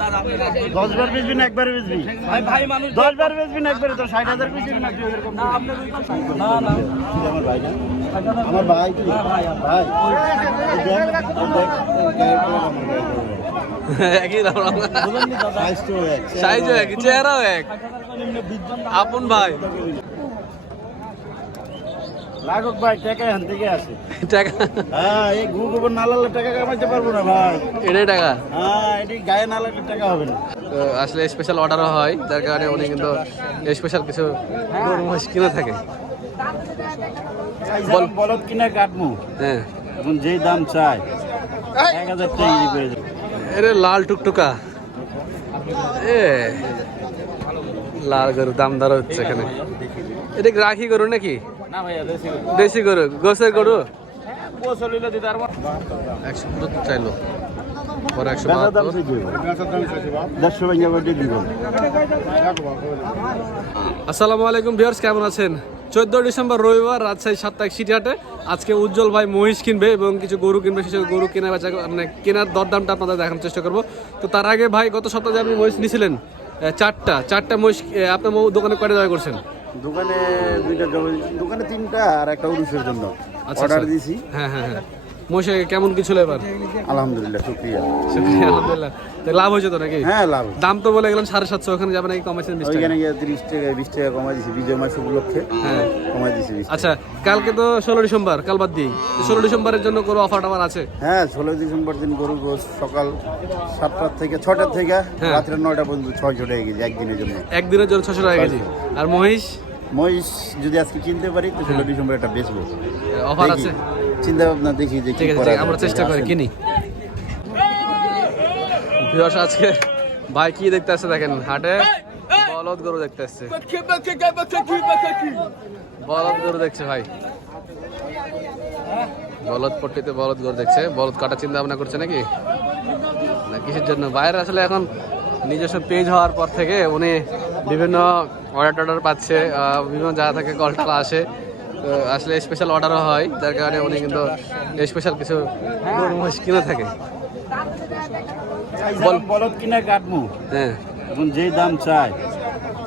10 বার বেচবি না একবারে বেচবি? ভাই মানুষ 10 বার বেচবি না একবারে? তো 60,000 বেচবি না 2,000 কম? না আপনার না আমার ভাই না, আমার ভাই কি ভাই একই সাইজও এক, চেহারাও এক, আপন ভাই। লাগুক ভাই, টাকা এখান থেকে আসে। টাকা? হ্যাঁ, এই গু গোবর না লাগলে টাকা কামাইতে পারবো না ভাই। এটাই টাকা? হ্যাঁ, এটি গায়ে না লাগলে টাকা হবে না। তো আসলে স্পেশাল অর্ডারও হয়, যার কারণে উনি কিন্তু স্পেশাল কিছু গরু মহিষ কিনে থাকে। বলদ কিনা কাটমু, হ্যাঁ, এখন যেই দাম চাই 1,000 টাকা করে দেবো। এরে লাল টুকটুকা, এ লাল গরু দাম দর হচ্ছে এখানে। এটা কি রাখি গরু নাকি? না ভাইয়া দেশি গরু, গোছের গরু। 100 চাইলো পরে 100 আসসালামু আলাইকুম ভিউয়ার্স, কেমন আছেন? 14 ডিসেম্বর রবিবার রাজশাহী সাপ্তাহিক সিটি হাটে আজকে উজ্জ্বল ভাই মহিষ কিনবে এবং কিছু গরু কিনবে। সেই গরু কেনা বেচা মানে কেনার দরদামটা আপনাদের দেখানোর চেষ্টা করবো। তো তার আগে ভাই, গত সপ্তাহে আপনি মহিষ নিয়েছিলেন চারটা মহিষ, আপনার দোকানে কয়টা জয় করছেন? দোকানে 2টা জমা দিয়েছি, দোকানে 3টা আর একটা উরুষের জন্য আচ্ছা, অর্ডার দিয়েছি। হ্যাঁ হ্যাঁ হ্যাঁ, মহিষে কেমন কি ছিল এবার? আলহামদুলিল্লাহ, শুকরিয়া। আলহামদুলিল্লাহ। তো লাভ হয়েছে তো নাকি? হ্যাঁ, লাভ। দাম তো বলে গেলাম 750, ওখানে যাবে নাকি কমাইছেন 20 টাকা? ওইখানে গিয়ে 30 টাকা 20 টাকা কমাই দিয়েছি বিজয় মাস উপলক্ষে। হ্যাঁ, কমাই দিয়েছি 20 টাকা। আচ্ছা, কালকে তো 16 ডিসেম্বর, কাল বাদ দিই। 16 ডিসেম্বরের জন্য কোনো অফার টফার আছে? হ্যাঁ, 16 ডিসেম্বর দিন গরুর গোশ সকাল 7টা থেকে 6টা থেকে হ্যাঁ। রাত্রে 9টা পর্যন্ত 600 টাকা কেজি একদিনের জন্য। একদিনের জন্য 600 টাকা কেজি। আর মহিষ মহিষ যদি আজকে কিনতে পারি তো 16 ডিসেম্বর একটা বেচবো। অফার দেখি, আছে? চিন্তা ভাবনা দেখি যে কি ঠিক করা আছে, যায়। আমরা চেষ্টা করি কিনি। ভিউয়ার্স, আজকে ভাই কি দেখতে আসছে দেখেন, হাটে বলদ গরু দেখতে আসছে। বলদ গরু দেখছে ভাই, বলদ পট্টিতে বলদ গরু দেখছে। বলদ কাটা চিন্তা ভাবনা করছে নাকি, না কিসের জন্য? বাইরে আসলে এখন নিজস্ব পেজ হওয়ার পর থেকে উনি বিভিন্ন অর্ডার পাচ্ছে, বিভিন্ন জায়গা থেকে কল টালা আসে। তো আসলে স্পেশাল অর্ডারও হয়, যার কারণে উনি কিন্তু স্পেশাল কিছু গরু মহিষ কিনে থাকে। বলদ কিনা কাটমু, হ্যাঁ, এখন যেই দাম চাই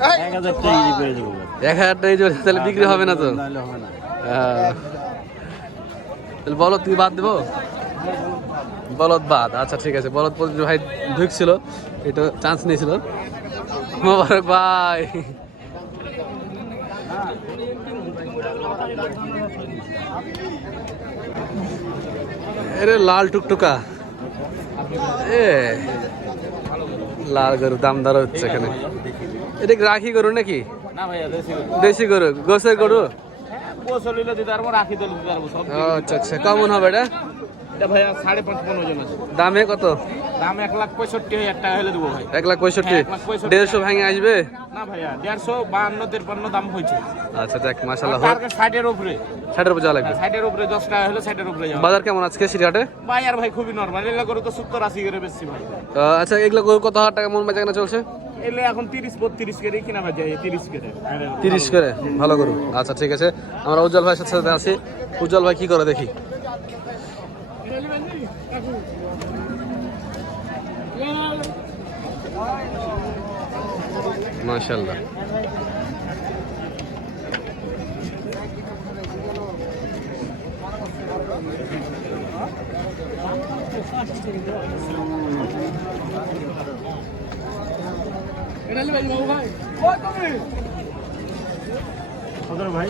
1,000 টাকা কেজি করে দেবো। 1000 টাকা জোর, তাহলে বিক্রি হবে না তো? নাহলে হবে না। তাহলে বলদ তুই বাদ দেবো? বলদ বাদ, আচ্ছা ঠিক আছে। বলদ ভাই ঢুকছিল, এটা চান্স নিয়েছিল। মোবারক ভাই। এরে লাল টুকটুকা, এ লাল গরু দাম দর হচ্ছে এখানে। এটা কি রাখি গরু নাকি? না ভাইয়া দেশি গরু, গোছের গরু। 100 দিতে পারবো, রাখি দিতে পারবো সব। আচ্ছা আচ্ছা, কেমন হবে এটা? এটা ভাইয়া 5.5 ওজন আছে। দামে কত? দাম 1,65,000 টাকা হলে দেবো ভাই। 1,65,000? 1,65,000 150 ভেঙে আসবে? না ভাইয়া 150, 52, 53 দাম হয়েছে। আচ্ছা দেখ, মাশাআল্লাহ হোক। টার্গেট 60 উপরে। 60 উপরে যাওয়া লাগবে। 60 উপরে 10 টাকা হলে 60 উপরে যাবে। বাজার কেমন আজকে সিটিহাটে? ভাই আর ভাই খুবই নরমাল, এগুলো করে তো 70-80 করে বেশি ভাই। আচ্ছা, এগুলো গরু কত হাজার টাকা মন বেচা কেনা চলছে? এগুলো এখন 30-32 করে কিনা ভাই, 30 করে। 30 করে ভালো গরু। আচ্ছা ঠিক আছে, আমরা উজ্জ্বল ভাইয়ের সাথে আছি। উজ্জ্বল ভাই কি করে দেখি। মাশাআল্লাহ, ভাই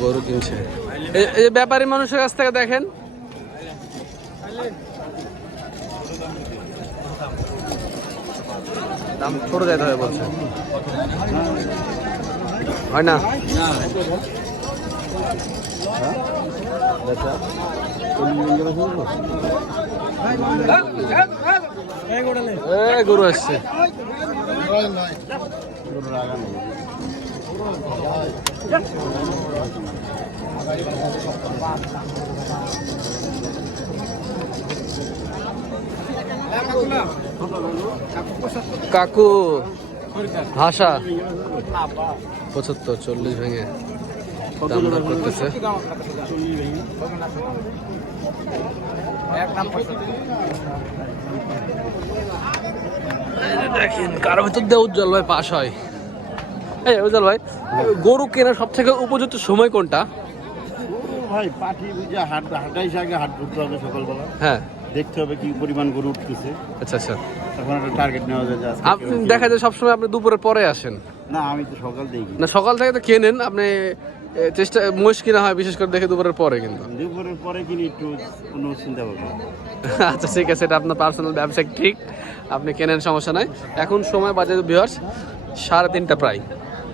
গরু কিনছে এই ব্যাপারী মানুষের কাছ থেকে দেখেন। দাম ছোট যাইতে হবে বলছে, হয় না? গরু আসছে। কাকু ভাষা 75, 40 ভেঙে। দাম দর করতেছে। দেখেন কার ভিতর দিয়ে উজ্জ্বল ভাই পাস হয়। এই উজ্জ্বল ভাই, গরু কেনার সব থেকে উপযুক্ত সময় কোনটা? ভাই পাঠি বুঝে হাটাই আগে হাট করতে হবে সকালবেলা, হ্যাঁ দেখতে হবে কি পরিমাণ গরু উঠতেছে, আচ্ছা আচ্ছা। তখন একটা টার্গেট নেওয়া যায় যে আজকে আপনি দেখা যায় সবসময় আপনি দুপুরের পরে আসেন না, আমি তো সকাল দেখি না, সকাল থেকে তো কেনেন আপনি, চেষ্টা মহিষ কিনা হয় বিশেষ করে দেখে দুপুরের পরে কিন্তু। দুপুরের পরে কিনি একটু অন্য চিন্তা ভাবনা। আচ্ছা ঠিক আছে, এটা আপনার পার্সোনাল ব্যবসা, ঠিক আপনি কেনেন, সমস্যা নাই। এখন সময় বাজে ভিউয়ার্স 3:30 প্রায়।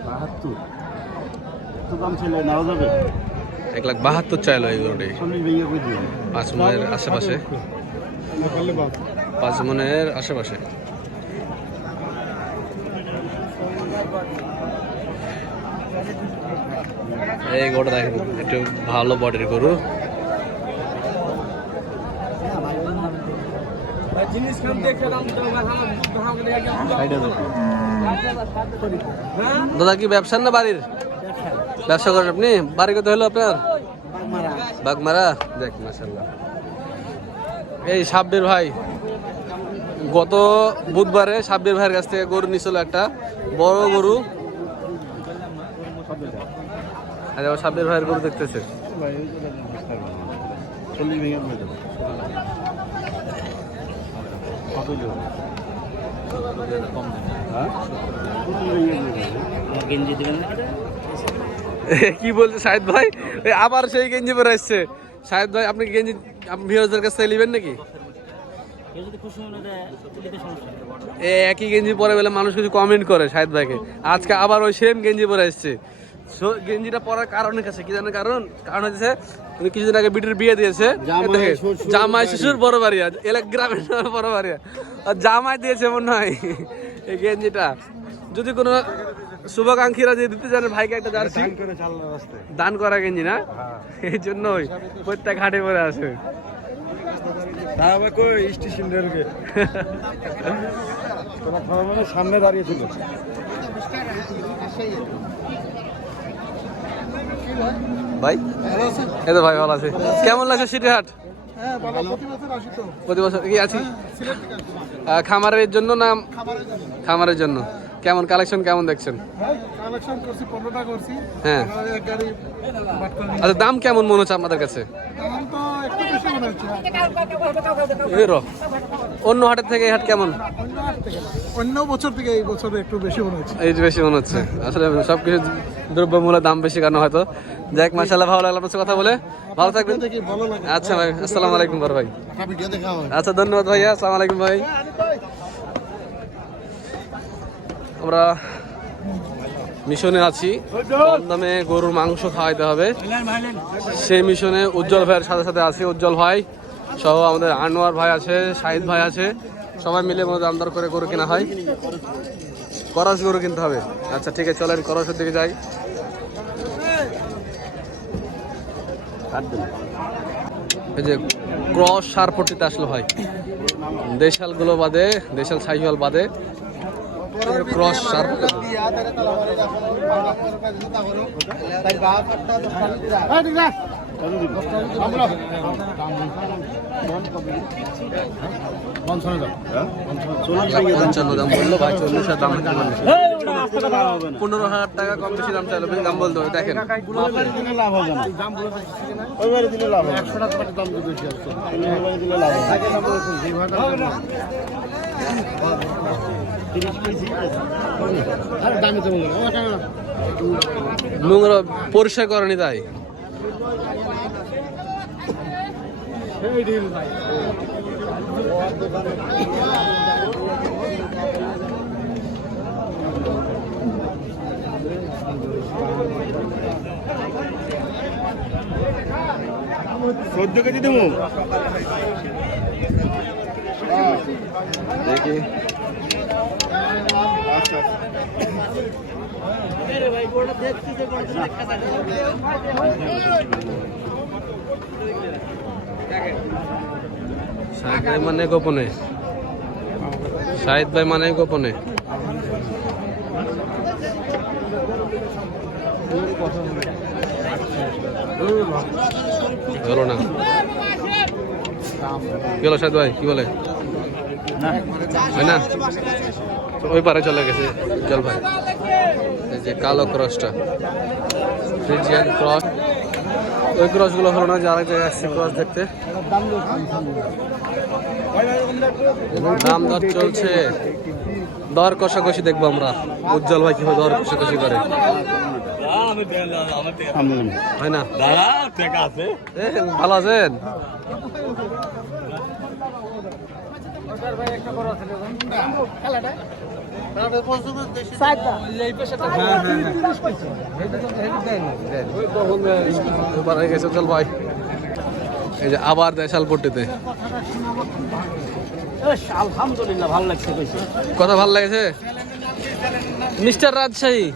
72 তো দাম ছিল নেওয়া যাবে? 1,72,000 চাইলো এই গরুটি। 40 ভেঙে কই দিবেন? 5 মনের আশেপাশে, 5 মনের আশেপাশে। এই গরুটা দেখেন একটু ভালো বডির গরু। দাদা কি ব্যবসার না বাড়ির? ব্যবসা করেন আপনি? বাড়ি কত হলো আপনার? বাগমারা। দেখ মাশাআল্লাহ, এই সাব্বির ভাই গত বুধবারে সাব্বির ভাইয়ের কাছ থেকে গরু নিছিল, একটা বড় গরু। আরে ও সাব্বির ভাইয়ের গরু দেখতেছে। 40 ভেঙে কই দেব? কত দেব? হ্যাঁ 40 ভেঙে কই দেব? গেঞ্জি দিবেন না? কি বলছে শাহিদ ভাই? আবার সেই গেঞ্জি পরে আসছে। শাহিদ ভাই আপনি গেঞ্জি ভিউয়ারদের কাছে নেবেন নাকি? একই গেঞ্জি পরে বলে মানুষ কিছু কমেন্ট করে শাহিদ ভাইকে, আজকে আবার ওই সেম গেঞ্জি পরে আসছে। গেঞ্জিটা পরার কারণের কাছে কি জানেন? কারণ হচ্ছে উনি কিছুদিন আগে বিটির বিয়ে দিয়েছে, জামাই শ্বশুর বড় বাড়িয়া, গ্রামের বড় বাড়িয়া, আর জামাই দিয়েছে মনে হয় এই গেঞ্জিটা। যদি কোনো শুভাকাঙ্ক্ষীরা যে দিতে জানেন ভাইকে একটা জার্সি দান করা গেঞ্জি না, এই জন্যই প্রত্যেক হাটে পরে আসে। সামনে দাঁড়িয়েছিল ভাই, এই তো ভাই ভালো আছে। কেমন লাগছে সিটি হাট? প্রতি বছর কি আছি খামারের জন্য না? খামারের জন্য। কেমন কালেকশন কেমন দেখছেন? হ্যাঁ, আচ্ছা দাম কেমন মনে হচ্ছে আপনাদের কাছে? অন্য হাটের থেকে এই হাট কেমন? অন্য বছর থেকে এই বছরে একটু বেশি মনে হচ্ছে। এই যে বেশি মনে হচ্ছে, আসলে সবকিছু দ্রব্যমূল্যের দাম বেশি কারণ হয়তো। যাক মাশাআল্লাহ, ভালো লাগলো আপনার সাথে কথা বলে। ভালো থাকবেন। আচ্ছা ভাই, আসসালামু আলাইকুম বড় ভাই। আচ্ছা ধন্যবাদ ভাইয়া, আসসালামু আলাইকুম ভাই। আমরা মিশনে আছি, কম দামে গরুর মাংস খাওয়াইতে হবে, সেই মিশনে উজ্জ্বল ভাইয়ের সাথে সাথে আছে। উজ্জ্বল ভাই সহ আমাদের আনোয়ার ভাই আছে, শাহিদ ভাই আছে, সবাই মিলে দাম দর করে গরু কেনা হয়। করস গরু কিনতে হবে। আচ্ছা ঠিক আছে, চলেন করসের দিকে যাই। এই যে ক্রস সারপট্টিতে আসলো ভাই, দেশাল গুলো বাদে, দেশাল সাইওয়াল বাদে ক্রস সারপট্টি। পঞ্চান্ন দাম বললো ভাই, 40,000 দাম 15,000 টাকা কম বেশি দাম চাইলো, বেশি দাম বলতে হবে। দেখেন নোংরা পরিষ্কার করেনি তাই। চোদ্দ কেজি দেবো দেখি। শাহিদ ভাই মানে গোপনে, শাহিদ ভাই মানে গোপনে। হলো না গেল সাদ ভাই কি বলে হয় না ওই পারে চলে গেছে জল ভাই এই যে কালো ক্রসটা ফ্রিজিয়ান ক্রস ওই ক্রসগুলো হলো না যে আরেক জায়গায় আসছে ক্রস দেখতে দাম দর চলছে দর কষাকষি দেখবো আমরা উজ্জ্বল ভাই কিভাবে দর কষাকষি করে হয় না ভালো আছেন চল ভাই এই যে আবার দেশাল পট্টিতে আলহামদুলিল্লাহ ভালো লাগছে কথা ভালো লাগছে মিস্টার রাজশাহী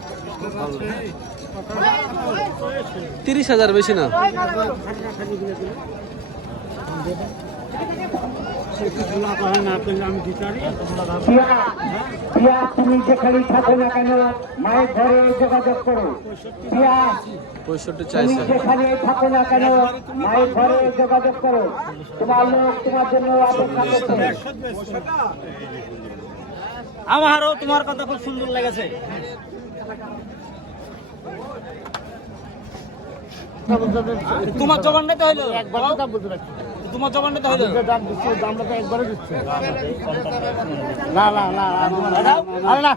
30,000 বেশি না তুমি যেখানেই থাকো না কেন মায়ের ঘরে যোগাযোগ করো 65 চাইছে যেখানেই থাকো না কেন মায়ের ঘরে যোগাযোগ করো তোমার লোক তোমার জন্য অপেক্ষা করছে আমারও তোমার কথা খুব সুন্দর লেগেছে তোমার জবানটা তো হইলো তোমার জবানটা তো হইলো দামটা তো একবারে দিচ্ছে না না না না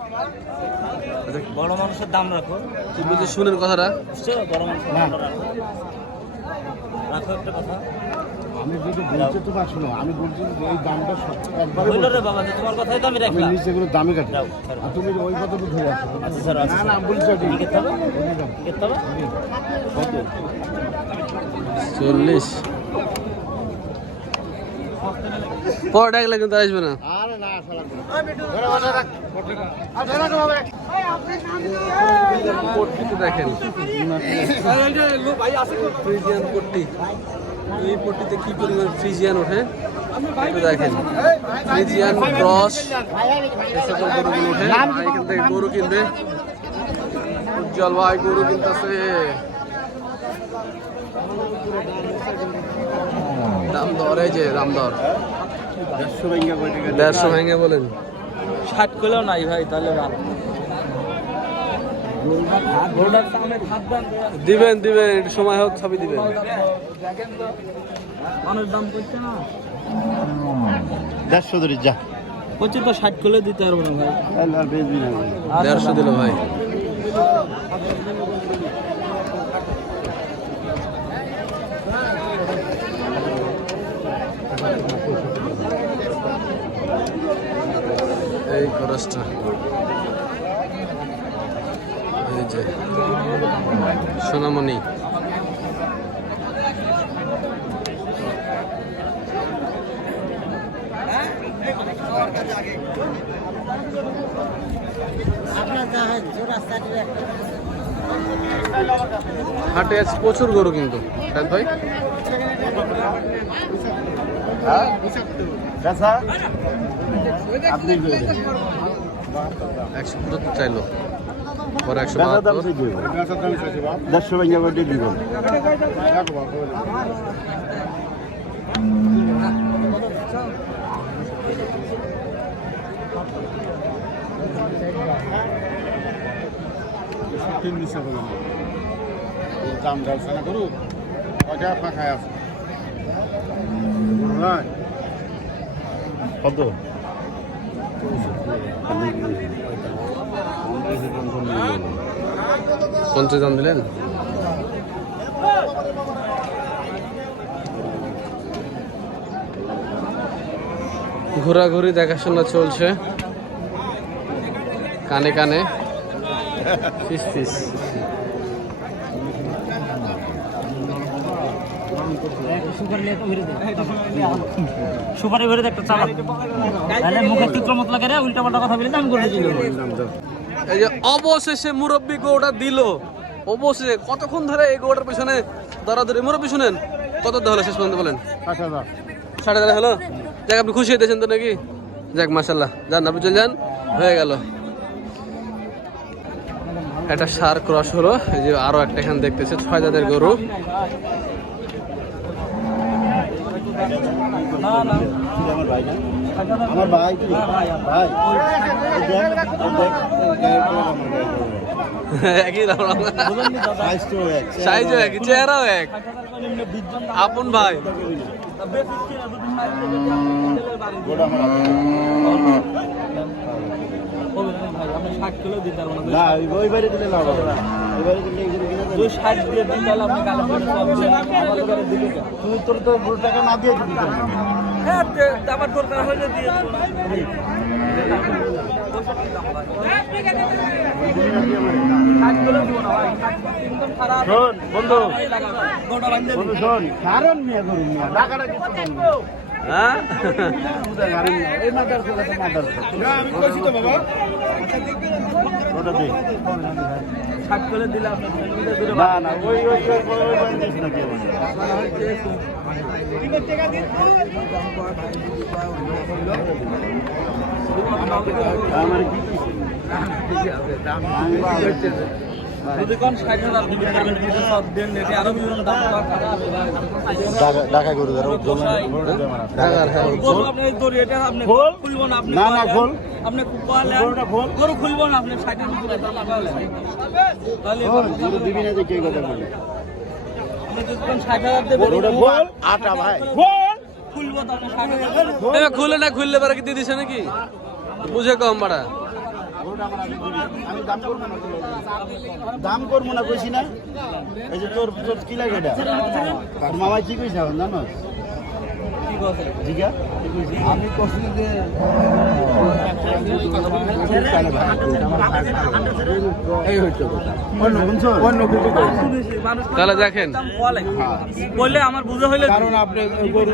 বড় মানুষের দাম রাখো কি বলছিস শুনেন কথাটা বড় মানুষের দাম রাখো একটা কথা আমি যদি বলতে তো পারছি না আমি বলছি যে এই দামটা একবারে হইলো রে বাবা তোমার কথাই তো আমি আমি রাখলাম নিচেগুলো দামে কাটি আর তুমি ওই কথা তো ধরে আছো আচ্ছা স্যার না না বলছি ঠিক আছে ঠিক আছে 40 পর ডাকলে কিন্তু আসবে না আরে না আসা লাগবে পট্টিতে দেখেন ফ্রিজিয়ান পট্টি এই পট্টিতে কি পরিমাণ ফ্রিজিয়ান ওঠে একটু দেখেন ফ্রিজিয়ান ক্রস এই সকল গরুগুলো ওঠে এখান থেকে গরু কিনবে উজ্জ্বল ভাই গরু কিনতেছে দাম দর এই যে দাম দর 150 ভেঙে বলেন 60 কিলো নাই ভাই তাহলে দিবেন দিবেন একটু সময় হোক সবই দিবেন মানুষ দাম করছে না 150 ধরে যা প্রচুর তো 60 কিলো দিতে পারবো না ভাই আর বেচবি না 150 দিল ভাই এই খরচটা এই যে সোনামণি হাটে আছে প্রচুর গরু কিন্তু শাহেদ ভাই আপনি 175 চাইলো পরে 172 150 ভেঙে বডি দিবেন দাম যাচ্ছে না করু কয়টা ফাঁকায় আছে কত 50 দাম দিলেন ঘোরাঘুরি দেখাশোনা চলছে কানে কানে ফিস ফিস সুপারি ভরে একটা চালা তাহলে মুখে তীব্র মত লাগে রে উল্টা পাল্টা কথা বলে দাম করে দিল এই যে অবশেষে মুরব্বী গোটা দিল অবশেষে কতক্ষণ ধরে এই গোটার পিছনে দরাদরি মুরব্বী শুনেন কত হলো শেষ পর্যন্ত বলেন 60,000 হলো যাক আপনি খুশি হয়েছেন তো নাকি যাক মাশাল্লাহ যান আপনি চলে যান হয়ে গেল একটা সার ক্রস হলো, এই যে আরো একটা এখানে দেখতেছে 6 দাঁতের গরু। আমার ভাই কি ভাই একই দাম, সাইজও এক, চেহারাও এক, আপন ভাই। না ওই বাড়ি দিলে লাভ হবে না, ওই বাড়ি দিলে এগুলো কিনে দেবে। 60 দিয়ে দিন তাহলে আপনি গালে পড়ে সব দিলে তুই তোর তো পুরো টাকা না দিয়ে দিবি তো। হ্যাঁ আবার দরকার হলে দিয়ে শোন বন্ধু, বন্ধু শোন, কারণ মিয়া গরু মিয়া টাকাটা কিছু হ্যাঁ এই মাদার ছেলে তো মাদার না, আমি কইছি তো বাবা ওটা দে 60 করে দিলে আপনি না না ওই ওই ওই ওই বান্দিস না কেউ আমার কি যদি কোন 60,000 দিবেন পেমেন্ট দিতে সব দেন নেটে আরো বিভিন্ন দাম ঢাকা গরু ধরো গরু আপনি দড়ি এটা আপনি খুলবো না, আপনি না না খোল আপনি কোয়ালে গরু খুলবো না, আপনি 60 এর ভিতরে দাম লাগালে তাহলে গরু দিবি না যে কে কথা বলি আপনি যদি কোন 60,000 দেবেন গরুটা খোল আটা ভাই খুলবো তো আপনি 60,000 খুলে না, খুললে পরে কি দিয়ে দিছে নাকি? বুঝে কম বাড়া। আমি দাম করবো না কইছি না, এই যে তোর তোর কি লাগে এটা তোর মামাই কি কইছে এখন জানো কি কথা জিগা আমি কষ্ট যে এই হচ্ছে কথা অন্য শুনছো অন্য কিছু তাহলে দেখেন, বললে আমার বুঝে হইলে কারণ আপনি গরু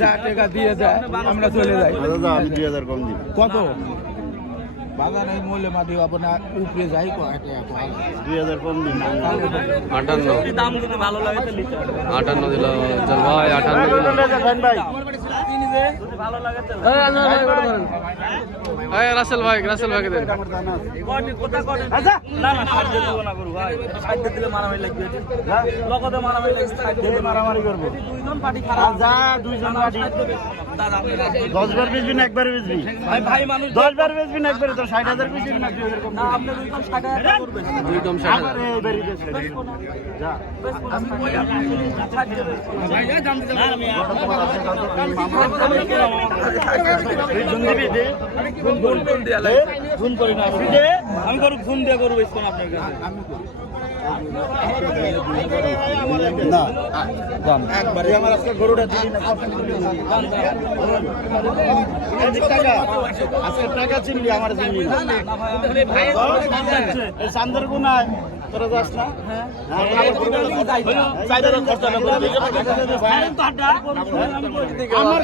যা টাকা দিয়ে যায় আমরা চলে যাই দাদা আমি 2000 কম দিই কত বাজারে মূল্য মাটি আপনার উপরে যাই কো 2000 কম দিন 58 দাম যদি ভালো লাগে তো নিতে হবে 58 দিল চল ভাই, 58 দিল। ভাই যদি ভালো লাগে তো রাসেল ভাইকে দেন। কোথা করে না না 60 দিয়ে দেব না করু ভাই, 60 দিয়ে দিলে মারামারি লাগবে, লগতে মারামারি লাগবে, 60 দিয়ে মারামারি করবো দুইজন পার্টি খারাপ যা দুইজন পার্টি দাদা আপনি 10 বার বেচবি না একবার বেচবি ভাই ভাই মানুষ 10 বার বেচবি না একবারে তো 60,000 বেচবি না 2000 কম না আপনি দুইজন 60,000 করবেন দুই কম 60,000। এই বাড়ি বেচবি যা আমি কই আপনি 60 দিয়ে ভাই যা জানতে চাই আমি জুন দিবি দে ফোন দিয়া লাগে ফোন করি না আমি করু ফোন দিয়া করব ইসন আপনার কাছে না জান একবারে আমার আজকে গরুটা দিবি না টাকা আজকে টাকা চিনবি আমার চিনবি না ভাই এই সান্দর গুনায় তোরা যাস না হ্যাঁ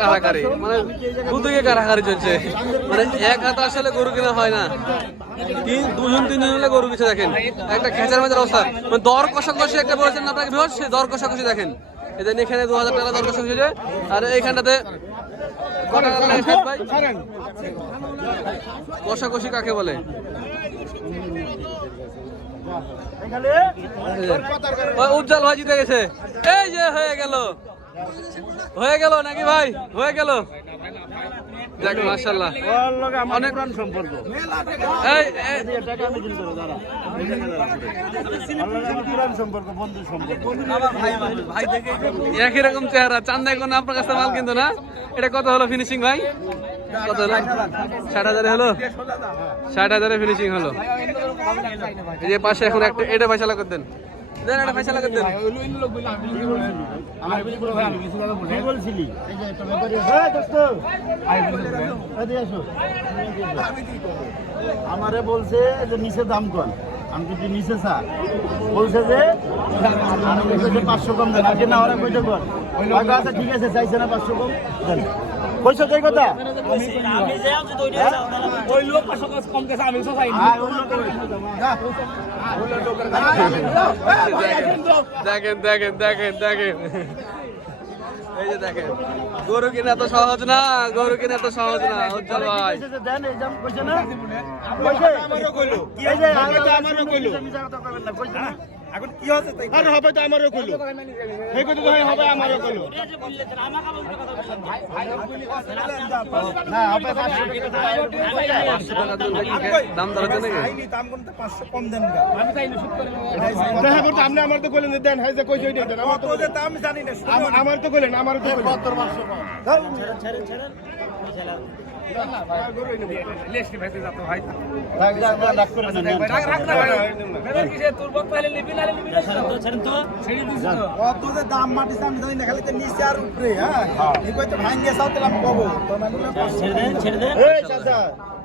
কারাকারি মানে দুদিকে কারাকারি চলছে, মানে এক হাতে আসলে গরু কিনা হয় না, দুজন তিনজন হলে গরু কিনে দেখেন একটা খেঁচার মেজার অবস্থা, মানে দর কষাকষি একটা বলেছেন না আপনাকে ভিউয়ার্স, সেই দর কষাকষি দেখেন, এদের এখানে 2000 টাকা দর কষাকষি, আর এইখানটাতে কত টাকা লাগে ভাই? কষাকষি কাকে বলে? উজ্জ্বল ভাই জিতে গেছে, এই যে হয়ে গেল নাকি ভাই, হয়ে গেল, যাক মাশাআল্লাহ অনেক সম্পর্ক সম্পর্ক বন্ধু সম্পর্ক ভাই দেখে একই রকম চেহারা, চান্দাই কোন আপনার কাছে মাল কিন্তু না। এটা কত হলো ফিনিশিং ভাই? কত হলো? 60,000 হলো, 60,000 ফিনিশিং হলো। এই যে পাশে এখন একটা এটা পয়সা করে দেন, এটা পয়সা করে দেন। আমারে বলছে যে নিচে দাম কম, আমি যদি নিচে চা বলছে যে 500 কম দেন, আগে না ওরা কইতে কর আচ্ছা ঠিক আছে, চাইছে না 500 কম দেন, কইছো তাই কথা আমি যে আমি তো ওই লোক 500 কম কেসে আমি তো চাই না দেখেন এই যে দেখেন, গরু কিনা তো সহজ না, উজ্জ্বল ভাই। দেন এই দাম কইছে না আমারও কইলো কি এই যে আমারও কইলো মিছা কথা কইবেন না কইছেন না এখন কি হচ্ছে তাই আরে হবে তো আমারও কইলো এই কথা তো হবে আমারও কইলো না হবে 500 টাকা দাম দর হচ্ছে নাকি আইনি দাম কোনটা 500 কম দেন গা আমি তাই শুট করে দেখা করতে আপনি আমার তো কইলেন দেন হাই যে কইছো এইটা দেন আমার তো দাম জানি না আমার তো কইলেন আমার তো 72 ছেড়ে দাম মাটি আমি জানি না খালি নিচে আর উপরে হ্যাঁ ভাঙ্গে চাও তাহলে আমি কবো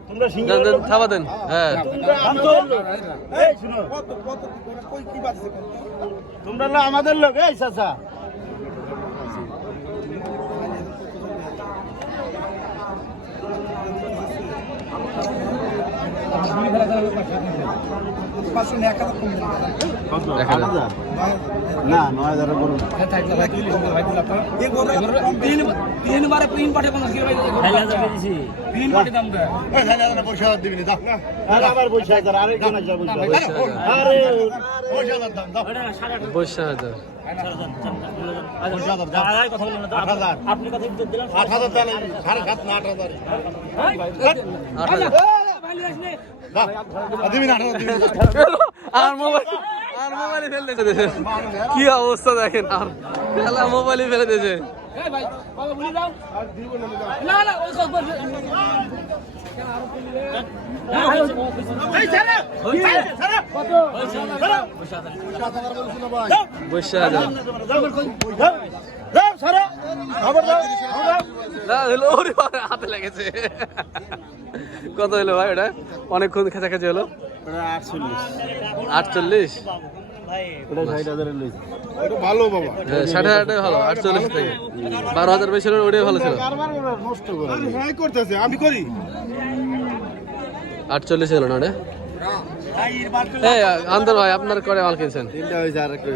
তোমরা থাবা দেন হ্যাঁ তোমরা আমাদের লোক এই চাচা না 9000 বলুন তিনবারে প্রিন্ট পাঠে কোন কি ভাই প্রিন্ট পাঠে দাম দেয় পয়সা দিবি না আবার পয়সা হাজার আরে কোন হাজার পয়সা আরে পয়সা দাম দাও পয়সা হাজার আপনি কথা দিলেন 8000 তাহলে 7.5 না 8000 দিবি না আর মোবাইলে ফেলে দিয়েছে কি অবস্থা দেখেন আর খেলা মোবাইলে ফেলে দিয়েছে পয়সা হাতে লেগেছে কত হলো ভাই ওটা অনেকক্ষণ কাছাকাছি হলো 48 ভালো বাবা 60,000 ভালো 48 থেকে 12,000 বেশি হলো ওটাই ভালো ছিল নষ্ট করে করতেছে আমি করি 48 হলো না ওটা এই আন্দর ভাই আপনার করে মাল কিনছেন তিনটা হইছে আর একটা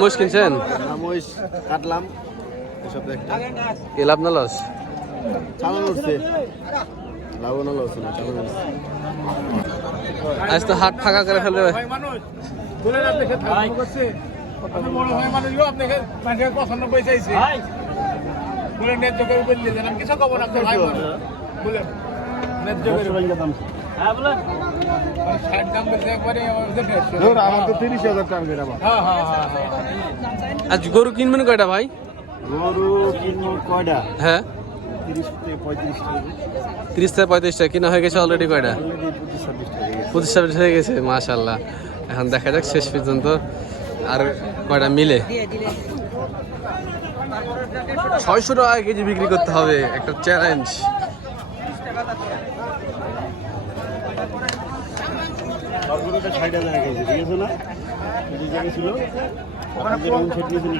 মোষ কিনছেন মহিষ কাটলাম এসব একটা কি লাভ না লস চালানো উঠছে লাভ না লস না চালানো উঠছে আজ তো হাট ফাঁকা করে ফেলবে আমার তো 30,000 টাকা করে আজ গরু কিনবেন কয়টা ভাই গরু কিনবো কয়টা হ্যাঁ 30 থেকে 35 টাকা 30 থেকে 35 টাকা কিনা হয়ে গেছে অলরেডি কয়টা 25-26 হয়ে গেছে মাশাআল্লাহ এখন দেখা যাক শেষ পর্যন্ত আর কয়টা মিলে 600 টাকা কেজি বিক্রি করতে হবে একটা চ্যালেঞ্জ সরকারটা 60,000 কেজি ঠিক আছে না এই জায়গা ছিল ওখানে কম ছেটে ছিল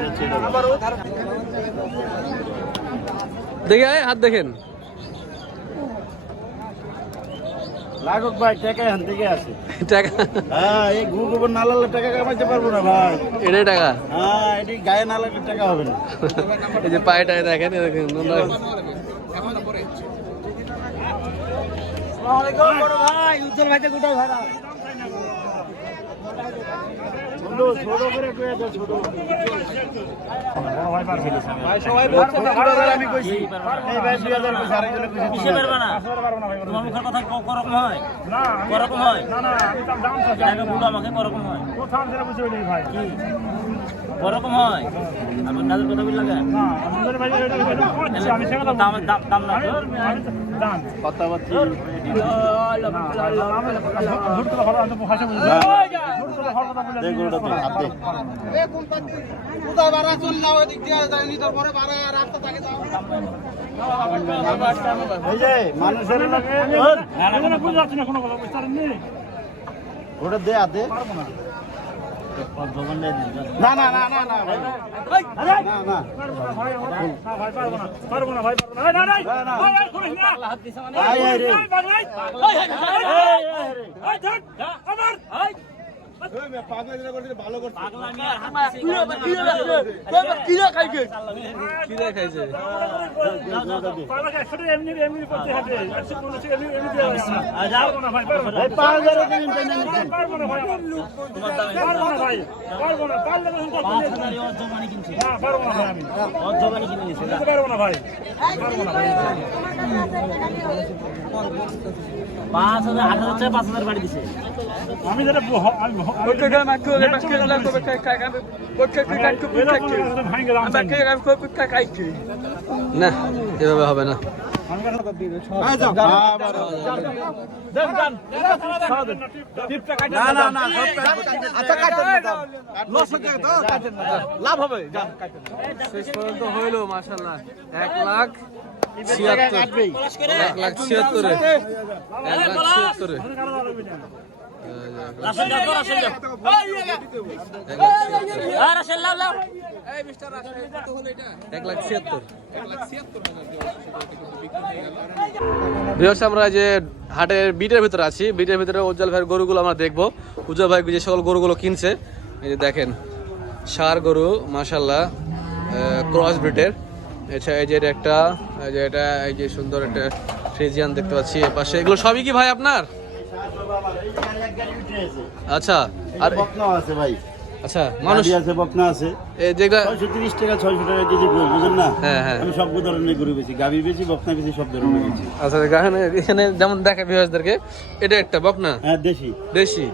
দেখে হাত দেখেন লাগুক ভাই টাকা এখান থেকে আছে টাকা হ্যাঁ এই গোবর না লালে টাকা কামাইতে পারবো না ভাই এটাই টাকা হ্যাঁ এটি গায়ে না লাগলে টাকা হবে না এই যে পায়েটায় দেখেন ভাই উজ্জ্বল ভাইতে গোটাই ভাড়া ছোট করে কয়ে দাও ছোট আমি কইছি এই ভাই 2000 পয়সা আরেকজনে কইছে কিসে পারবে না তোমার মুখের কথা করকম হয় না করকম হয় না না আমি তো দাম চাই আগে বলো আমাকে করকম হয় কোথাও যেটা বুঝি ওই ভাই কি করকম হয় আমি নাজর কথা বল লাগা না আমাদের ভাই এটা আমি সেটা দাম দাম না দাম কথা বলছি ঝুট তো ভালো আমি ভাষা বুঝি ঝুট তো ভালো কথা বলে দেখ ওটা তো হাতে এ কোন পাতি উদা বাড়া চল না ওই দিক দিয়ে যাইনি তোর পরে বাড়া রাস্তা থাকে যাও এই যে মানুষের লাগে না বুঝতে পারছি না কোনো কথা বুঝতে পারেননি ওটা দে হাতে না না না না না ভাই না না পারবো না ভাই না না ভাই করিস না আল্লাহ হাত দিছে মানে এই রে কি দেখাইছে ভাই 5,000 দিন টেনে নিচ্ছেন। আমি যেটা না এভাবে হবে না লাভ হবে শেষ পর্যন্ত হইলো মাশাআল্লাহ 1,76,000 1,76,000 আমরা যে হাটের বিটের ভিতরে আছি, বিটের ভিতরে উজ্জ্বল ভাইয়ের গরুগুলো আমরা দেখবো। উজ্জ্বল ভাই যে সকল গরুগুলো কিনছে, এই যে দেখেন ষাঁড় গরু মাশাআল্লাহ ক্রস ব্রিডের। আচ্ছা এই যে এটা একটা, এই যে এটা, এই যে সুন্দর একটা ফ্রিজিয়ান দেখতে পাচ্ছি এর পাশে। এগুলো সবই কি ভাই আপনার? আচ্ছা আর বকনা আছে ভাই, আচ্ছা মানুষ আছে, বকনা আছে, এই যেটা 630 টাকা 600 টাকা কেজি গরু, বুঝেন না? হ্যাঁ হ্যাঁ আমি সব ধরনের গরু বেশি, গাভী বেশি, বকনা বেশি, সব ধরনের বেশি। আচ্ছা এখানে যেমন দেখে ভিউয়ার্সদেরকে, এটা একটা বকনা হ্যাঁ দেশি, দেশি,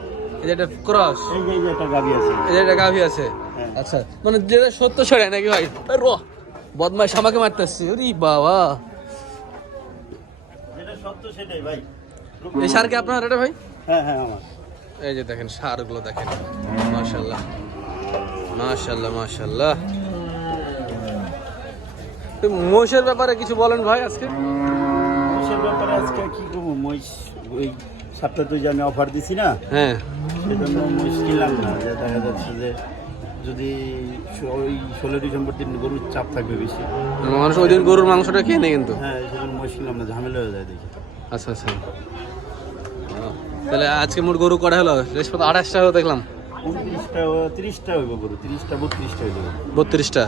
এই যে এটা ক্রস, এই যে একটা গাভী আছে, এই যে এটা গাভী আছে। আচ্ছা মানে যেটা সত্য ছড়ে নাকি ভাই? র বদমাইশ আমাকে মারতেছি, ওরে বাবা। যেটা সত্য সেটাই ভাই। এই সার কি আপনার এটা ভাই? হ্যাঁ হ্যাঁ আমার। এই যে দেখেন সারগুলো দেখেন, মাশাআল্লাহ মাশাআল্লাহ মাশাআল্লাহ। মহিষের ব্যাপারে কিছু বলেন ভাই আজকে। মহিষের ব্যাপারে আজকে কি করবো, মহিষ ওই সপ্তাহে যে আমি অফার দিছি না, হ্যাঁ সেজন্য মহিষ কিনলাম না। যে দেখা যাচ্ছে যে যদি ওই 16 ডিসেম্বর দিন গরুর চাপ থাকবে বেশি, মানুষ ওই দিন গরুর মাংসটা খেয়ে নেই কিন্তু। হ্যাঁ সেজন্য মহিষ কিনলাম না, ঝামেলা হয়ে যায় দেখি। আচ্ছা আচ্ছা, তাহলে আজকে মোট গরু করা হলো বৃহস্পতি 28টা হলো দেখলাম। 29টা 30টা হইব গরু, 30টা 32টা হইব। 32টা,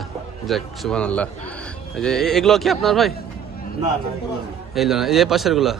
যাক সুবহানাল্লাহ। এই যে এগুলো কি আপনার ভাই? না না, এইগুলো না, এই যে পাশের গুলো।